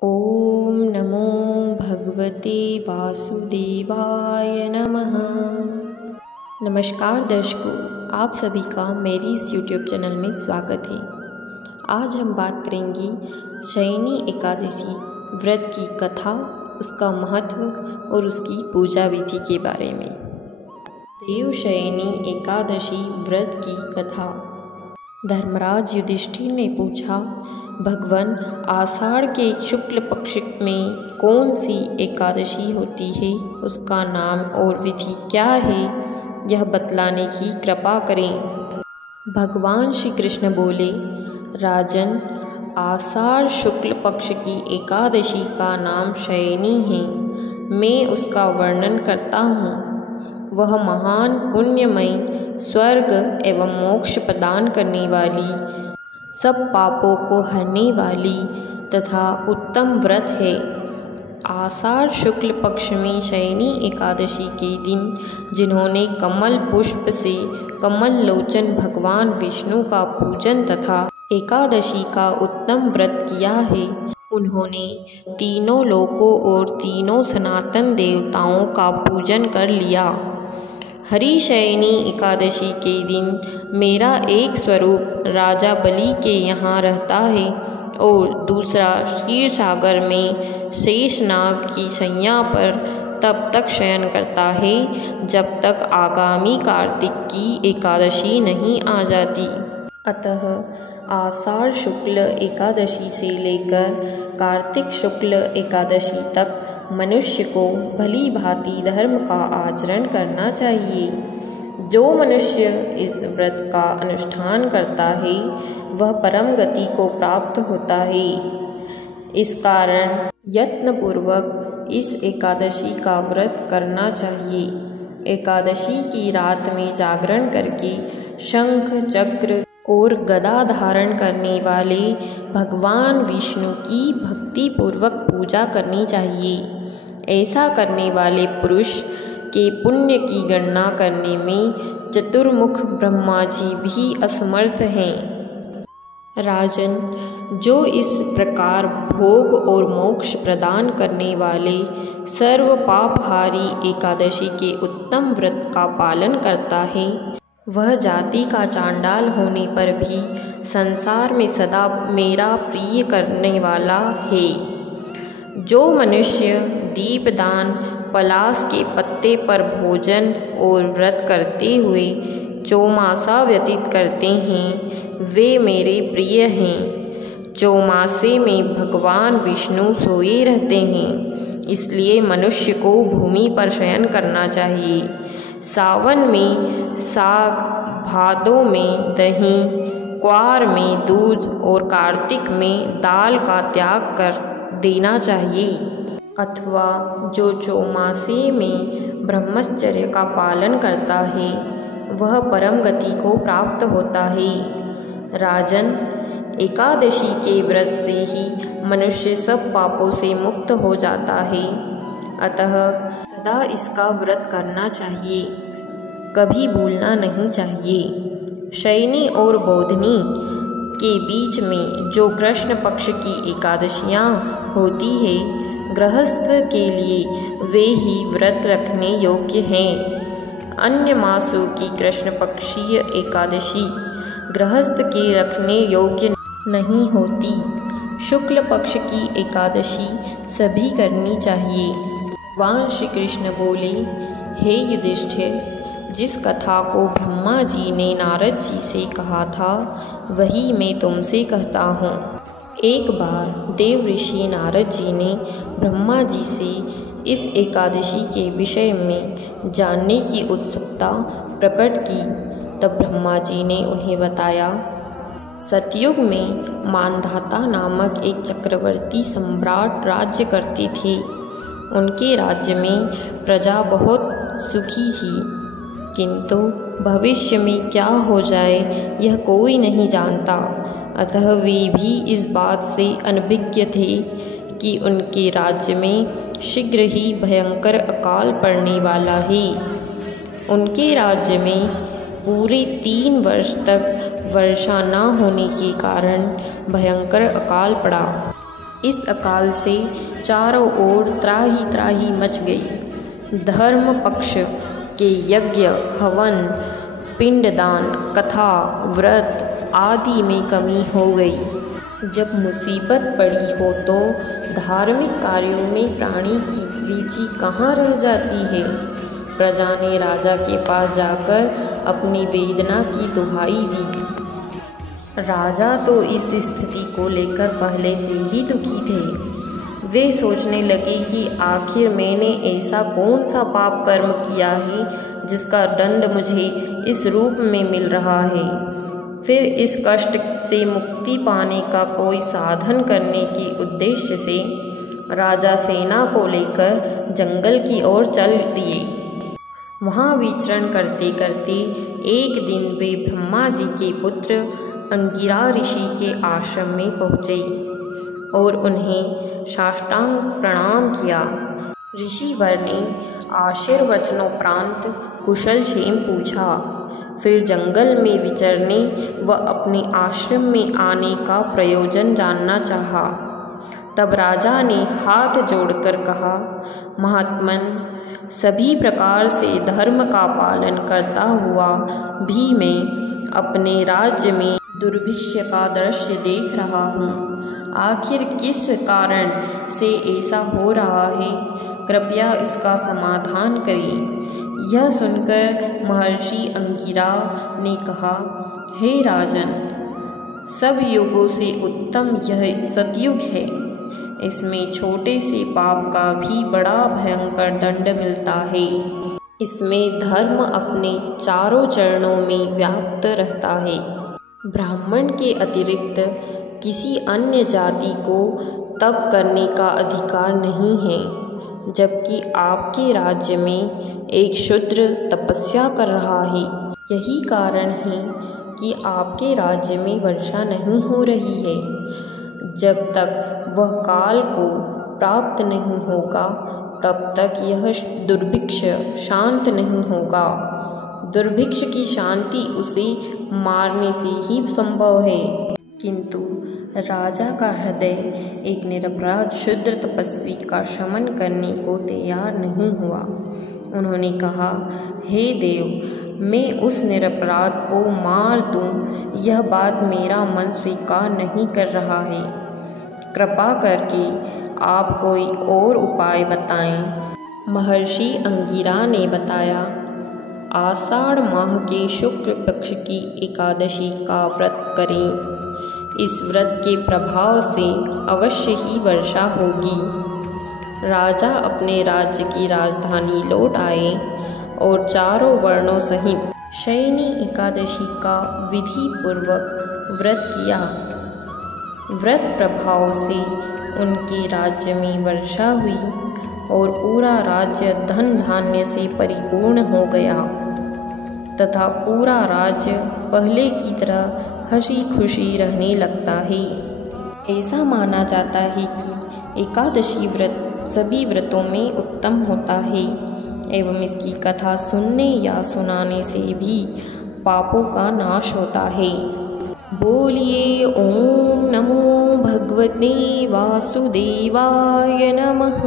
ॐ नमो भगवते वासुदेवाय नमः। नमस्कार दर्शकों, आप सभी का मेरी इस YouTube चैनल में स्वागत है। आज हम बात करेंगे शयनी एकादशी व्रत की कथा, उसका महत्व और उसकी पूजा विधि के बारे में। देवशयनी एकादशी व्रत की कथा। धर्मराज युधिष्ठिर ने पूछा, भगवान, आषाढ़ के शुक्ल पक्ष में कौन सी एकादशी होती है, उसका नाम और विधि क्या है, यह बतलाने की कृपा करें। भगवान श्री कृष्ण बोले, राजन, आषाढ़ शुक्ल पक्ष की एकादशी का नाम शयनी है। मैं उसका वर्णन करता हूँ। वह महान पुण्यमय, स्वर्ग एवं मोक्ष प्रदान करने वाली, सब पापों को हरने वाली तथा उत्तम व्रत है। आषाढ़ शुक्ल पक्ष में शयनी एकादशी के दिन जिन्होंने कमल पुष्प से कमल लोचन भगवान विष्णु का पूजन तथा एकादशी का उत्तम व्रत किया है, उन्होंने तीनों लोकों और तीनों सनातन देवताओं का पूजन कर लिया। हरिशयनी एकादशी के दिन मेरा एक स्वरूप राजा बलि के यहाँ रहता है और दूसरा क्षीर सागर में शेषनाग की शैया पर तब तक शयन करता है जब तक आगामी कार्तिक की एकादशी नहीं आ जाती। अतः आषाढ़ शुक्ल एकादशी से लेकर कार्तिक शुक्ल एकादशी तक मनुष्य को भली भांति धर्म का आचरण करना चाहिए। जो मनुष्य इस व्रत का अनुष्ठान करता है वह परम गति को प्राप्त होता है। इस कारण यत्नपूर्वक इस एकादशी का व्रत करना चाहिए। एकादशी की रात में जागरण करके शंख चक्र और गदा धारण करने वाले भगवान विष्णु की भक्ति पूर्वक पूजा करनी चाहिए। ऐसा करने वाले पुरुष के पुण्य की गणना करने में चतुर्मुख ब्रह्मा जी भी असमर्थ हैं। राजन, जो इस प्रकार भोग और मोक्ष प्रदान करने वाले सर्व पापहारी एकादशी के उत्तम व्रत का पालन करता है, वह जाति का चांडाल होने पर भी संसार में सदा मेरा प्रिय करने वाला है। जो मनुष्य दीपदान, पलाश के पत्ते पर भोजन और व्रत करते हुए चौमासा व्यतीत करते हैं, वे मेरे प्रिय हैं। चौमासे में भगवान विष्णु सोए रहते हैं, इसलिए मनुष्य को भूमि पर शयन करना चाहिए। सावन में साग, भादों में दही, क्वार में दूध और कार्तिक में दाल का त्याग कर देना चाहिए। अथवा जो चौमासे में ब्रह्मचर्य का पालन करता है वह परम गति को प्राप्त होता है। राजन, एकादशी के व्रत से ही मनुष्य सब पापों से मुक्त हो जाता है। अतः सदा इसका व्रत करना चाहिए, कभी भूलना नहीं चाहिए। शयनी और बोधनी के बीच में जो कृष्ण पक्ष की एकादशियाँ होती है, गृहस्थ के लिए वे ही व्रत रखने योग्य हैं। अन्य मासों की कृष्ण पक्षीय एकादशी गृहस्थ के रखने योग्य नहीं होती। शुक्ल पक्ष की एकादशी सभी करनी चाहिए। भगवान श्री कृष्ण बोले, हे युधिष्ठिर, जिस कथा को ब्रह्मा जी ने नारद जी से कहा था वही मैं तुमसे कहता हूँ। एक बार देव ऋषि नारद जी ने ब्रह्मा जी से इस एकादशी के विषय में जानने की उत्सुकता प्रकट की। तब ब्रह्मा जी ने उन्हें बताया, सतयुग में मानधाता नामक एक चक्रवर्ती सम्राट राज्य करते थे। उनके राज्य में प्रजा बहुत सुखी थी, किंतु भविष्य में क्या हो जाए यह कोई नहीं जानता। अतः वे भी इस बात से अनभिज्ञ थे कि उनके राज्य में शीघ्र ही भयंकर अकाल पड़ने वाला है। उनके राज्य में पूरे 3 वर्ष तक वर्षा न होने के कारण भयंकर अकाल पड़ा। इस अकाल से चारों ओर त्राही त्राही मच गई। धर्म पक्ष के यज्ञ, हवन, पिंडदान, कथा, व्रत आदि में कमी हो गई। जब मुसीबत पड़ी हो तो धार्मिक कार्यों में प्राणी की रुचि कहाँ रह जाती है। प्रजा ने राजा के पास जाकर अपनी वेदना की दुहाई दी। राजा तो इस स्थिति को लेकर पहले से ही दुखी थे। वे सोचने लगे कि आखिर मैंने ऐसा कौन सा पाप कर्म किया है जिसका दंड मुझे इस रूप में मिल रहा है। फिर इस कष्ट से मुक्ति पाने का कोई साधन करने के उद्देश्य से राजा सेना को लेकर जंगल की ओर चल दिए। वहाँ विचरण करते करते एक दिन वे ब्रह्मा जी के पुत्र अंगिरा ऋषि के आश्रम में पहुँचे और उन्हें साष्टांग प्रणाम किया। ऋषिवर ने आशीर्वचनोपरांत कुशल क्षेम पूछा। फिर जंगल में विचरने व अपने आश्रम में आने का प्रयोजन जानना चाहा। तब राजा ने हाथ जोड़कर कहा, महात्मन, सभी प्रकार से धर्म का पालन करता हुआ भी मैं अपने राज्य में दुर्भिक्ष का दृश्य देख रहा हूँ। आखिर किस कारण से ऐसा हो रहा है, कृपया इसका समाधान करें। यह सुनकर महर्षि अंगिरा ने कहा, हे राजन, सब युगों से उत्तम यह सतयुग है। इसमें छोटे से पाप का भी बड़ा भयंकर दंड मिलता है। इसमें धर्म अपने चारों चरणों में व्याप्त रहता है। ब्राह्मण के अतिरिक्त किसी अन्य जाति को तप करने का अधिकार नहीं है, जबकि आपके राज्य में एक शूद्र तपस्या कर रहा है। यही कारण है कि आपके राज्य में वर्षा नहीं हो रही है। जब तक वह काल को प्राप्त नहीं होगा तब तक यह दुर्भिक्ष शांत नहीं होगा। दुर्भिक्ष की शांति उसे मारने से ही संभव है। किंतु राजा का हृदय एक निरपराध शूद्र तपस्वी का शमन करने को तैयार नहीं हुआ। उन्होंने कहा, हे देव, मैं उस निरपराध को मार दूं, यह बात मेरा मन स्वीकार नहीं कर रहा है। कृपा करके आप कोई और उपाय बताएं। महर्षि अंगिरा ने बताया, आषाढ़ माह के शुक्ल पक्ष की एकादशी का व्रत करें। इस व्रत के प्रभाव से अवश्य ही वर्षा होगी। राजा अपने राज्य की राजधानी लौट आए और चारों वर्णों सहित शयनी एकादशी का विधि पूर्वक व्रत किया। व्रत प्रभाव से उनके राज्य में वर्षा हुई और पूरा राज्य धन धान्य से परिपूर्ण हो गया तथा पूरा राज्य पहले की तरह हंसी खुशी रहने लगता है। ऐसा माना जाता है कि एकादशी व्रत सभी व्रतों में उत्तम होता है एवं इसकी कथा सुनने या सुनाने से भी पापों का नाश होता है। बोलिए ओम नमो भगवते वासुदेवाय नमः।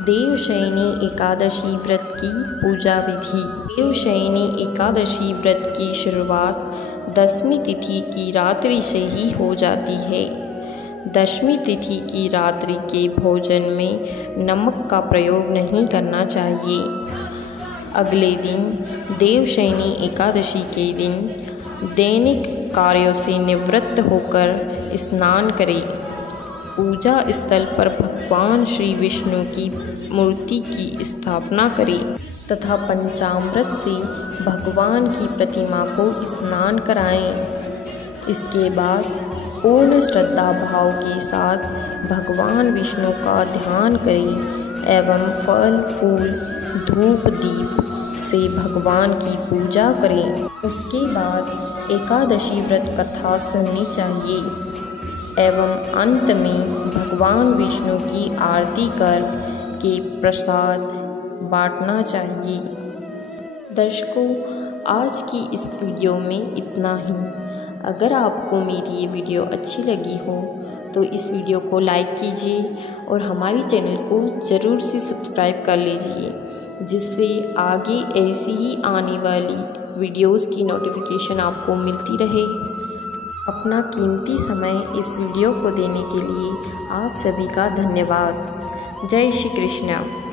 देवशयनी एकादशी व्रत की पूजा विधि। देवशयनी एकादशी व्रत की शुरुआत दशमी तिथि की रात्रि से ही हो जाती है। दशमी तिथि की रात्रि के भोजन में नमक का प्रयोग नहीं करना चाहिए। अगले दिन देवशयनी एकादशी के दिन दैनिक कार्यों से निवृत्त होकर स्नान करें। पूजा स्थल पर भगवान श्री विष्णु की मूर्ति की स्थापना करें तथा पंचामृत से भगवान की प्रतिमा को स्नान कराएं। इसके बाद पूर्ण श्रद्धा भाव के साथ भगवान विष्णु का ध्यान करें एवं फल फूल धूप दीप से भगवान की पूजा करें। उसके बाद एकादशी व्रत कथा सुननी चाहिए एवं अंत में भगवान विष्णु की आरती कर के प्रसाद बांटना चाहिए। दर्शकों, आज की इस वीडियो में इतना ही। अगर आपको मेरी ये वीडियो अच्छी लगी हो तो इस वीडियो को लाइक कीजिए और हमारी चैनल को ज़रूर से सब्सक्राइब कर लीजिए, जिससे आगे ऐसी ही आने वाली वीडियोस की नोटिफिकेशन आपको मिलती रहे। अपना कीमती समय इस वीडियो को देने के लिए आप सभी का धन्यवाद। जय श्री कृष्ण।